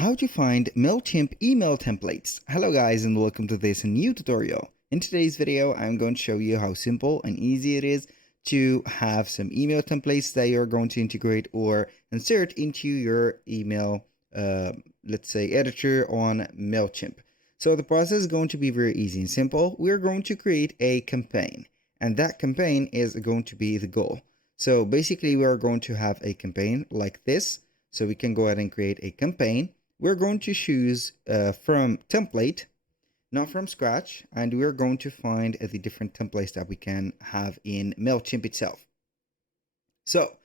How to find Mailchimp email templates. Hello guys and welcome to this new tutorial. In today's video, I'm going to show you how simple and easy it is to have some email templates that you're going to integrate or insert into your email, let's say editor on Mailchimp. So the process is going to be very easy and simple. We're going to create a campaign, and that campaign is going to be the goal. So basically we are going to have a campaign like this. So we can go ahead and create a campaign. We're going to choose from template, not from scratch, and we're going to find the different templates that we can have in Mailchimp itself. So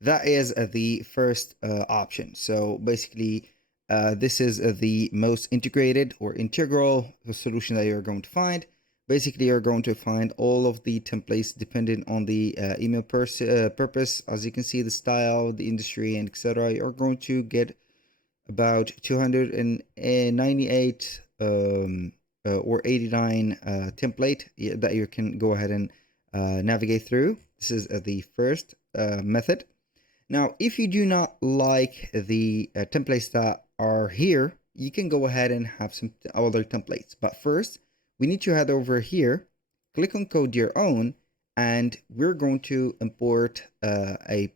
that is the first option. So basically, this is the most integrated or integral solution that you're going to find. Basically, you're going to find all of the templates depending on the email purpose. As you can see, the style, the industry, and etc. You're going to get about 298 or 89 template that you can go ahead and navigate through. This is the first method. Now, if you do not like the templates that are here, you can go ahead and have some other templates. But first, we need to head over here, click on code your own, and we're going to import a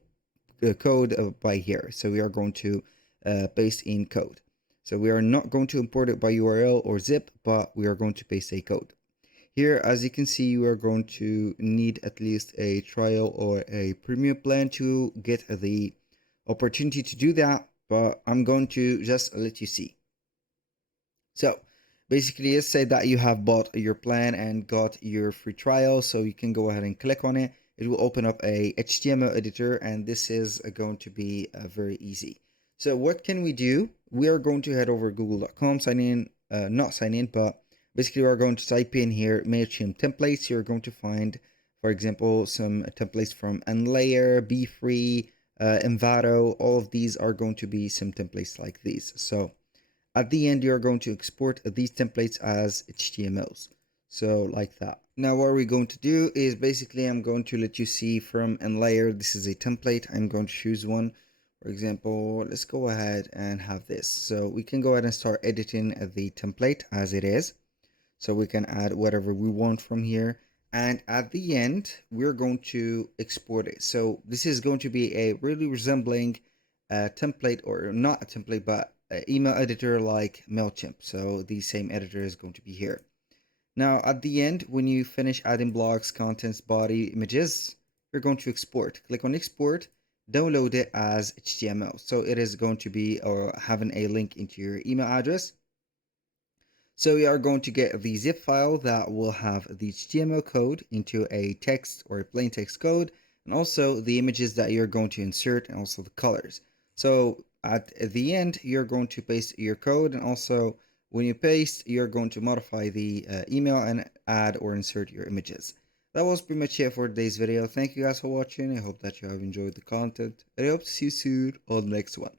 code by here. So we are going to paste in code. So we are not going to import it by URL or zip, but we are going to paste a code. Here, as you can see, you are going to need at least a trial or a premium plan to get the opportunity to do that, but I'm going to just let you see. So basically, let's say that you have bought your plan and got your free trial, so you can go ahead and click on it. It will open up a HTML editor, and this is going to be very easy. So what can we do? We are going to head over google.com, sign in, not sign in, but basically we're going to type in here Mailchimp templates. You're going to find, for example, some templates from Unlayer, BeFree, Envato. All of these are going to be some templates like these. So at the end, you're going to export these templates as HTMLs. So like that. Now what we're going to do is basically I'm going to let you see from Unlayer. This is a template. I'm going to choose one. For example, let's go ahead and have this. So we can go ahead and start editing the template as it is. So we can add whatever we want from here. And at the end, we're going to export it. So this is going to be a really resembling template, or not a template, but an email editor like Mailchimp. So the same editor is going to be here. Now, at the end, when you finish adding blocks, contents, body, images, you're going to export. Click on export, download it as HTML. So it is going to be having a link into your email address. So we are going to get the zip file that will have the HTML code into a text or a plain text code, and also the images that you're going to insert and also the colors. So at the end, you're going to paste your code, and also when you paste, you're going to modify the email and add or insert your images. That was pretty much it for today's video. Thank you guys for watching. I hope that you have enjoyed the content. I hope to see you soon on the next one.